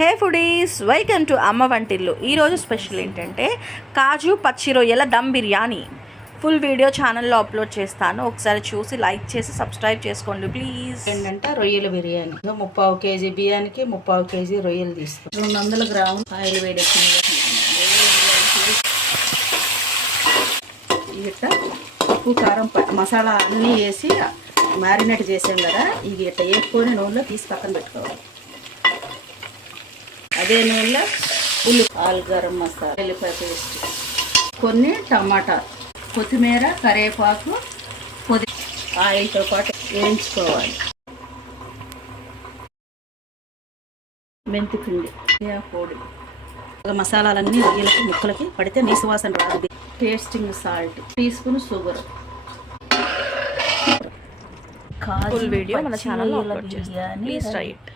Hey foodies, welcome to అమ్మ వంటిల్లు. ఈరోజు స్పెషల్ ఏంటంటే కాజు పచ్చి రొయ్యల దమ్ బిర్యానీ. ఫుల్ వీడియో ఛానల్లో అప్లోడ్ చేస్తాను, ఒకసారి చూసి లైక్ చేసి సబ్స్క్రైబ్ చేసుకోండి ప్లీజ్. ఏంటంటే రొయ్యల బిర్యానీ 3/4 కేజీ బియ్యానికి 3/4 కేజీ రొయ్యలు తీస్తాం. 200 గ్రాములు ఆయిల్ వేడెక్కింది. ఇట్ట ఉప్పు కారం మసాలా అన్నీ వేసి మ్యారినేట్ చేసాం కదా, ఇది ఇట్ట వేసుకొని నూనెలో తీసి పక్కన పెట్టుకోవాలి. అదే నూనెలో ఆల్ గరం మసాలా, ఎల్లిపాయ పేస్ట్, కొన్ని టమాటా, కొత్తిమీర, కరివేపాకు, ఆయిల్తో పాటు వేయించుకోవాలి. మెంతి పిండి, పొడి, మసాలాలన్నీ రొయ్యలకి ముక్కలకి పడితే నీసువాసన రాదు. Tasting salt, teaspoon sugar. Full video మన ఛానల్లో అప్లోడ్ చేస్తాను, ప్లీజ్ ట్రై ఇట్.